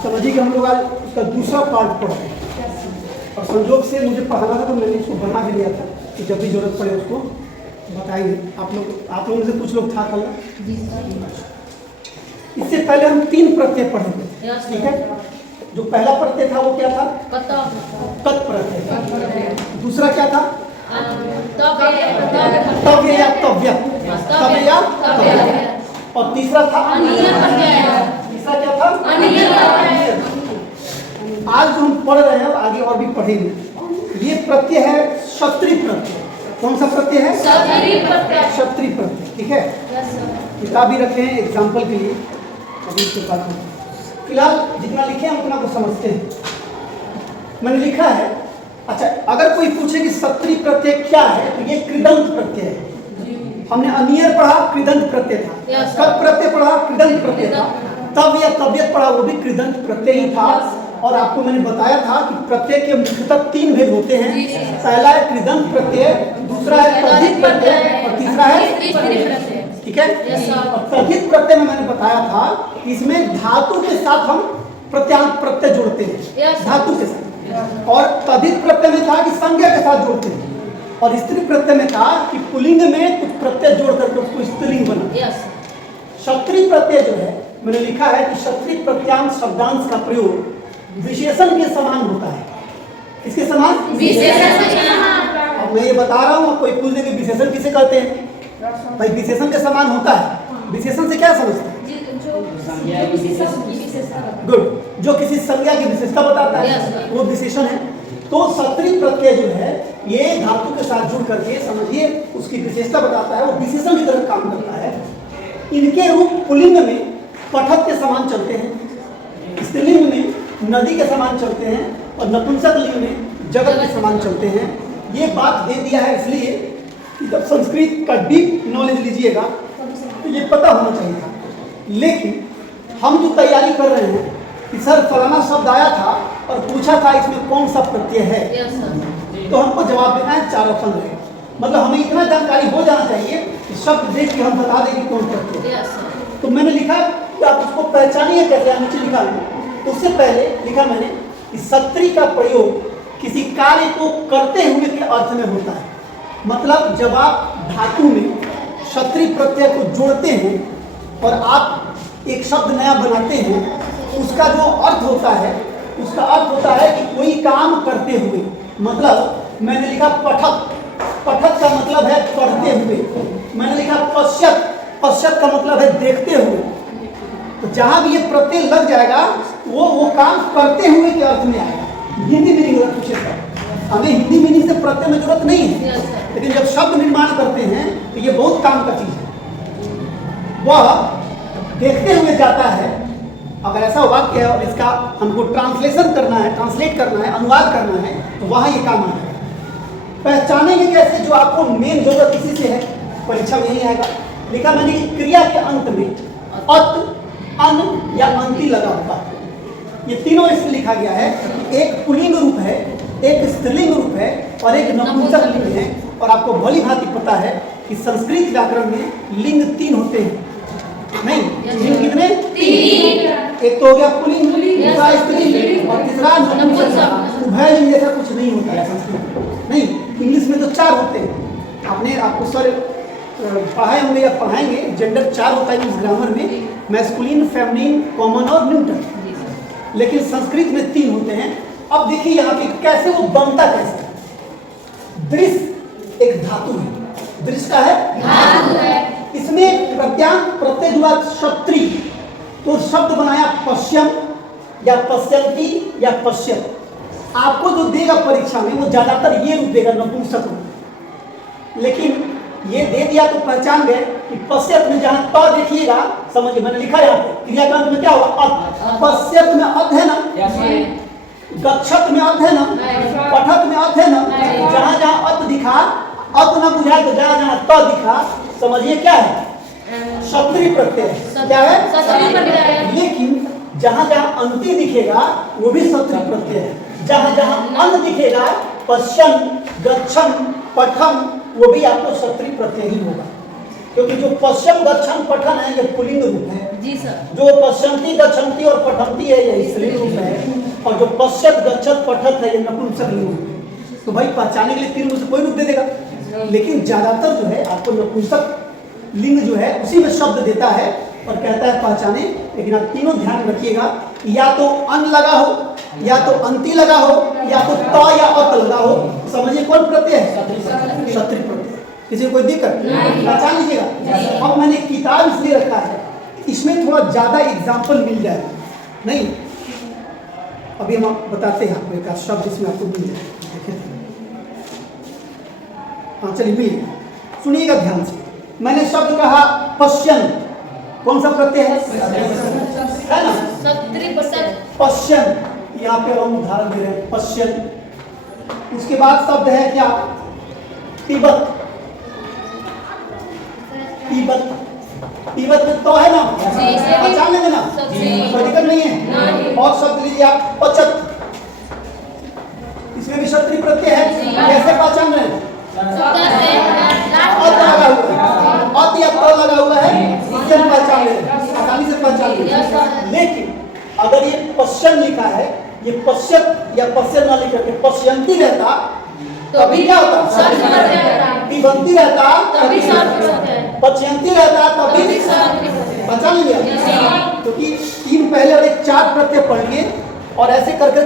आप समझिए कि हम लोग आज उसका दूसरा पार्ट पढ़ रहे हैं और संजोग से मुझे पढ़ाना था तो मैंने इसको बना के लिया था कि जब भी जरूरत पड़े उसको बताएंगे। आप लोगों में से कुछ लोग था कल। इससे पहले हम 3 प्रत्यय पढ़ेंगे, ठीक है। जो पहला प्रत्यय था वो क्या था? तत् प्रत्यय। दूसरा क्या था? तव्य या तव्यक। तव्य या तव्यक। और तीसरा था तीसरा क्या था? आज जो हम पढ़ रहे हैं आगे और भी पढ़ेंगे। ये प्रत्यय है क्षत्रिय प्रत्यय। कौन सा प्रत्यय है? क्षत्रिय प्रत्यय, ठीक है। किताब भी रखे हैं एग्जाम्पल के लिए, अभी इसके बाद फिलहाल जितना लिखे हैं उतना को समझते हैं। मैंने लिखा है, अच्छा अगर कोई पूछे कि क्षत्रिय प्रत्यय क्या है तो ये कृदंत प्रत्यय है। हमने अनियर पढ़ा, कृदंत प्रत्यय था। कत प्रत्यय पढ़ा, कृदंत प्रत्यय था। तब या तबियत पढ़ा, वो भी कृदंत प्रत्यय ही था। और आपको मैंने बताया था कि प्रत्यय के मुख्यतः 3 भेद होते हैं। पहला है कृदंत प्रत्यय, दूसरा है तद्धित प्रत्यय और तीसरा है, ठीक है। और तद्धित प्रत्यय में मैंने बताया था कि इसमें धातु के साथ हम प्रत्यय जोड़ते हैं, धातु के साथ। और तद्धित प्रत्यय में था कि संज्ञा के साथ जोड़ते हैं। और स्त्री प्रत्यय में था कि पुल्लिंग में कुछ प्रत्यय जोड़ करके उसको स्त्रीलिंग बना। क्षत्रिय प्रत्यय जो है, मैंने लिखा है कि क्षत्रिय प्रत्यांश शब्दांश का प्रयोग विशेषण के समान होता है। किसके समान? विशेषण के समान। अब मैं ये बता रहा हूँ, कोई पूछ दे कि विशेषण किसे कहते हैं? भाई विशेषण के समान होता है। विशेषण से क्या समझते हैं? गुड, जो किसी संज्ञा की विशेषता बताता है वो विशेषण है। तो क्षत्रिय प्रत्यय जो है ये धातु के साथ जुड़ करके समझिए उसकी विशेषता बताता है, वो विशेषण की तरह काम करता है। इनके रूप पुल्लिंग में पठक के समान चलते हैं, स्त्रीलिंग में नदी के समान चलते हैं और नपुंसक लिंग में जगत के समान चलते हैं। ये बात दे दिया है इसलिए कि जब संस्कृत का डीप नॉलेज लीजिएगा तो ये पता होना चाहिए था। लेकिन हम जो तैयारी कर रहे हैं कि सर फलाना शब्द आया था और पूछा था इसमें कौन सा प्रत्यय है, तो हमको जवाब देना है 4 ऑप्शन रहेगा। मतलब हमें इतना जानकारी हो जाना चाहिए कि शब्द देख के हम बता दें कि कौन प्रत्यय है। तो मैंने लिखा कि आप उसको पहचानिए कैसे, नीचे लिखा है। तो उससे पहले लिखा मैंने कि क्षत्रिय का प्रयोग किसी कार्य को करते हुए के अर्थ में होता है। मतलब जब आप धातु में क्षत्रिय प्रत्यय को जोड़ते हैं और आप एक शब्द नया बनाते हैं, उसका जो अर्थ होता है उसका अर्थ होता है कि कोई काम करते हुए। मतलब मैंने लिखा पठक, पठक का मतलब है पढ़ते हुए। मैंने लिखा पश्यत, पश्यत का मतलब है देखते हुए। तो जहां भी ये प्रत्यय लग जाएगा वो काम करते हुए के अर्थ में आएगा। हिंदी मीनिंग अगर पूछेगा, हमें हिंदी मीनिंग से प्रत्यय में जरूरत नहीं है, लेकिन जब शब्द निर्माण करते हैं तो ये बहुत काम का चीज है। वह देखते हुए जाता है। अगर ऐसा वाक्य है और इसका हमको ट्रांसलेशन करना है, ट्रांसलेट करना है, अनुवाद करना है, तो वहां ये काम आएगा। पहचानेंगे कैसे? जो आपको मेन जरूरत इसी से है, परीक्षा में यही आएगा। लिखा मैंने क्रिया के अंत में अत, अन या अंति लगा होगा। ये तीनों इसमें लिखा गया है। एक पुल्लिंग रूप है, एक स्त्रीलिंग रूप है और एक नपुंसक लिंग है। और आपको भली भांति पता है कि संस्कृत व्याकरण में लिंग 3 होते हैं। नहीं, लिंग कितने? 3। एक तो हो गया पुल्लिंग, दूसरा स्त्रीलिंग और तीसरा नपुंसक। उभयलिंग जैसा कुछ नहीं होता है संस्कृत में। नहीं, इंग्लिश में तो 4 होते हैं। आपको सर पढ़ाए होंगे या पढ़ाएंगे, जेंडर 4 होता है इंग्लिश ग्रामर में, मैस्कुलिन, फेमिनिन, कॉमन और न्यूट्रल। लेकिन संस्कृत में 3 होते हैं। अब देखिए यहाँ पे कैसे वो बनता कैसे। दृश्य एक धातु है। दृश्य का है धातु है। इसमें प्रत्यय जुड़ा क्षत्रिय, तो शब्द बनाया पश्यम या पश्यंती या पश्यत। आपको जो देगा परीक्षा में वो ज्यादातर ये रूप देगा, नपुंसक रूप। लेकिन ये दे दिया तो पहचान गए कि पश्यत में जहां प देखिएगा, समझिए मैंने लिखा यहाँ पे क्रियाकांत में क्या हुआ? अत। पश्यत में अत है ना, गच्छत में अत है ना, पठत में अत है ना। जहां जहां अत दिखा, अत ना बुझाए तो जहां जहां त दिखा, समझिए क्या है? क्षत्रिय प्रत्यय। क्या है? लेकिन जहां जहां अंति दिखेगा वो भी क्षत्रिय प्रत्यय है। जहां जहां अन दिखेगा, पश्यन, गच्छन, पठम, वो भी आपको क्षत्रिय प्रत्यय ही होगा। क्योंकि जो पश्चिम गच्छन पठन है ये पुल्लिंग रूप है जी सर। जो पश्चंती गच्छन्ति और पठंती है ये स्त्रीलिंग रूप है और जो पश्चात गच्छत पठत है ये नपुंसक लिंग रूप है। तो भाई पहचाने के लिए तीन में से कोई रूप दे देगा, लेकिन ज्यादातर जो है आपको नपुंसक लिंग जो है उसी में शब्द देता है और कहता है पहचाने। लेकिन आप तीनों ध्यान रखिएगा, या तो अन लगा हो, या तो अंति लगा हो, या तो त या अत लगा हो। समझिए कौन प्रत्यय है? क्षत्रिय प्रत्यय। किसी को कोई दिक्कत पहचान लीजिएगा। अब मैंने किताब इसलिए रखा है इसमें थोड़ा ज्यादा एग्जाम्पल मिल जाए। नहीं अभी हम बताते हैं आपको एक शब्द इसमें आपको मिल जाए। हाँ चलिए मिल, सुनिएगा ध्यान से। मैंने शब्द कहा पश्चन, कौन सा प्रत्यय है ना? पश्चन, यहाँ पे हम उदाहरण दे रहे हैं पश्चन। उसके बाद शब्द है क्या? तिब्बत। तिब्बत, तिब्बत में तो है ना, पहचान लेंगे ना, कोई दिक्कत नहीं है। और शब्द लीजिए आप पचत, इसमें भी क्षत्रिय प्रत्यय है। कैसे पहचान रहे हैं? अत या त लगा हुआ है, इससे हम पहचान ले रहे हैं, आसानी से पहचान ले रहे हैं। लेकिन अगर ये पश्चन लिखा है, ये पश्चत या पश्चन ना लिखा के पश्यंती रहता तभी क्या होता? पिबंती रहता तभी पश्यंती रहता तभी पहचान लिया। क्योंकि तीन पहले और एक चार प्रत्यय पढ़ लिए और ऐसे करके